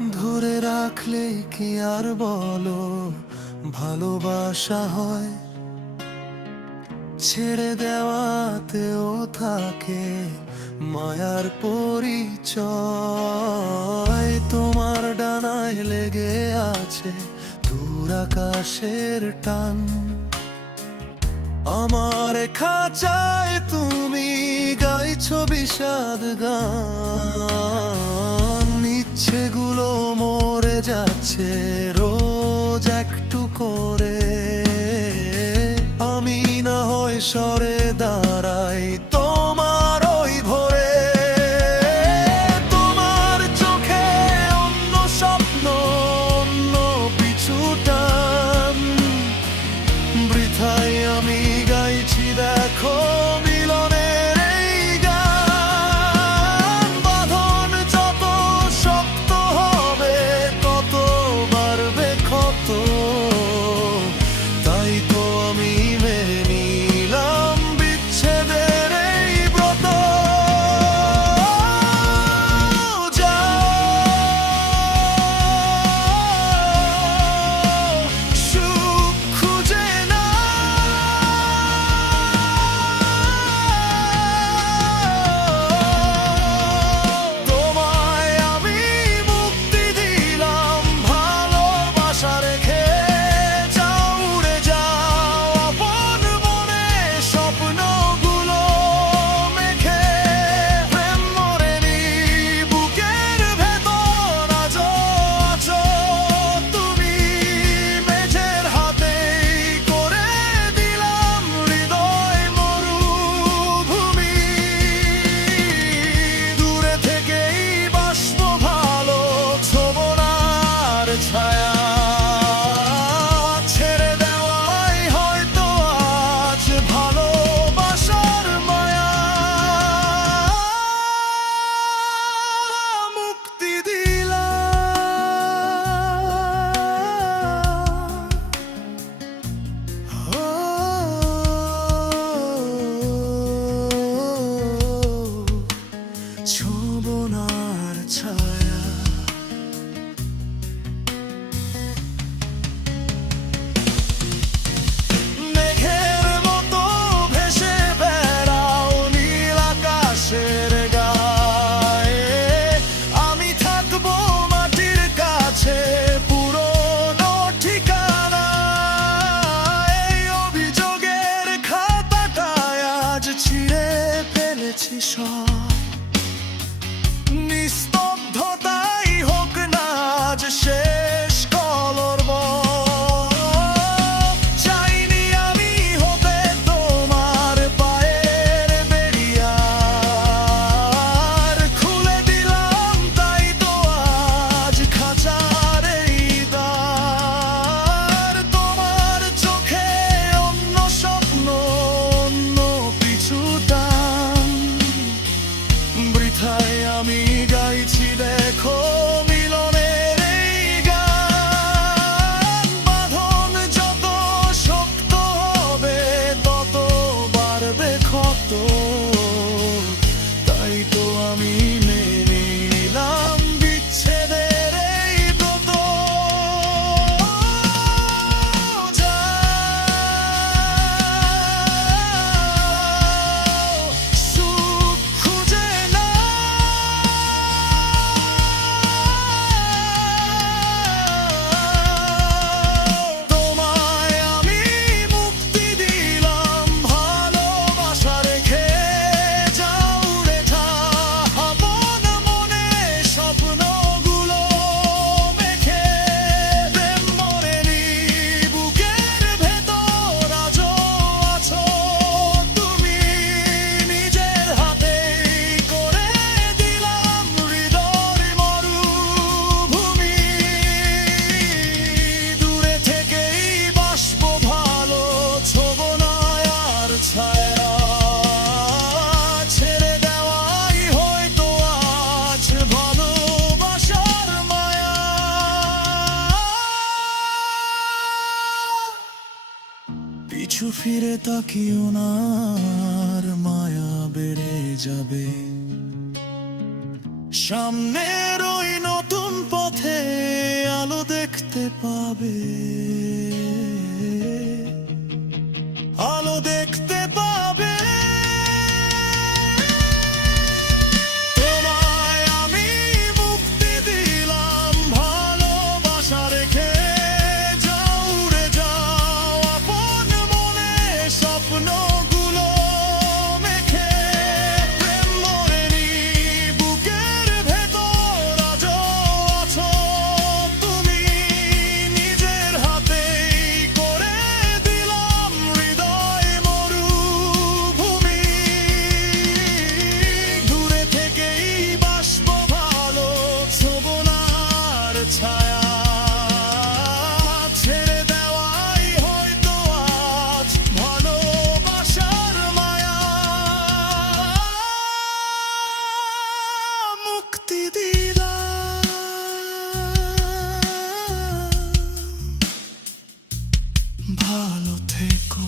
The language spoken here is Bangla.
ধরে রাখলে কি আর বলো ভালোবাসা হয়? ছেড়ে দেওয়াতেও থাকে মায়ার পরিচয়। তোমার ডানায় লেগে আছে দূর আকাশের টান, আমার খাঁচায় তুমি গাইছো বিষাদ গান। ইচ্ছেগুলো মরে যাচ্ছে রোজ একটু করে, আমি না হয় সরে দাঁড়াই তোমার ওই ভোরে। তোমার চোখে অন্য স্বপ্ন, অন্য পিছুটান, বৃথায় আমি গাইছি দেখো মিলনের এই গান। বাঁধন যত শক্ত হবে তত বাড়বে ক্ষত, তাই তো আমি মেনে নিলাম বিচ্ছেদের এই ব্রত। যাও সুখ খুঁজে তোমায় আমি মুক্তি দিলাম ভালোবাসা রেখে। যাও উড়ে যাও আপন মনে স্বপ্নগুলো মেখে। প্রেম মরেনি বুকের ভেতর, আজও আছো তুমি। মেঝের হাতেই করে দিলাম হৃদয় মরুভূমি। দূরে থেকেই বাষ্প ভালো ছোবনার ছায়া, ছেড়ে দেওয়াই হয়তো আজ ভালোবাসার মায়া। মুক্তি দিলাম ছোবনার ছায়া। মেঘের মতো ভেসে বেড়াও নীল আকাশের গায়ে, আমি থাকবো মাটির কাছে পুরনো ঠিকানা। এই অভিযোগের খাতাটায় আজ ছিঁড়ে ফেলেছি সব, নিস্তব্ধতাই হোক না আজ শেষ কলরব। চাইনি আমি হতে তোমার পায়ের বেড়িয়ার, খুলে দিলাম তাই তো আজ খাঁচার এই দ্বার। তোমার চোখে অন্য স্বপ্ন, অন্য পিছুটান, বৃথায় আমি গাইছি দেখো মিলনের এই গান। বাঁধন যত শক্ত হবে তত বাড়বে ক্ষত, তাই তো আমি মেনে নিলাম বিচ্ছেদের এই ব্রত। যাও সুখ খুঁজে তোমায় আমি মুক্তি দিলাম ভালোবাসা রেখে। যাও উড়ে যাও আপন মনে স্বপ্নগুলো মেখে। প্রেম মরেনি বুকের ভেতর, আজও আছো তুমি। নিজের হাতেই করে দিলাম হৃদয় মরুভূমি। দূরে থেকেই বাষ্প ভালো ছোবনায় আর ছায়া, ছেড়ে দেওয়াই হয়তো আজ ভালোবাসার মায়া। পিছু ফিরে তাকিও না, আর মায়া বেড়ে যাবে। সামনের ওই নতুন পথে ছায়া ছেড়ে দেওয়াই হয়তো আজ ভালোবাসার মায়া মুক্তি দিলাম ভালো থেকো।